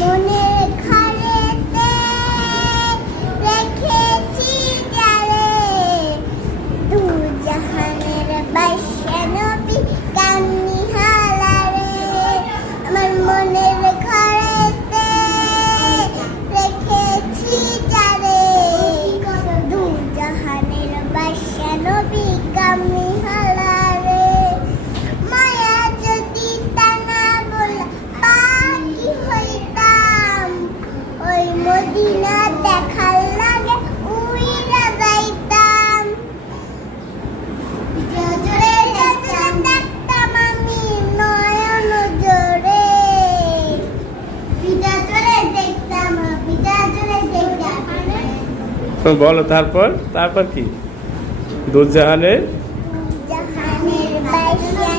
মনের ঘরেতে রেখেছি যারে, দু জাহানের বাদশা নবী কামনি হালারে। আমার মনের ঘরেতে রেখেছি যারে, দু জাহানের বাদশা নবী কামনি হালারে। মায়া যদি তা না বলা পাখি হইতাম, ওই মদিনা দেখার লাগে উইরা যাইতাম। জোরে দেখতাম আমি নয়ন জোরে, জোরে দেখতাম, জোরে দেখতাম। বলো তারপর কি? দু জাহানের জাহানের বাদশা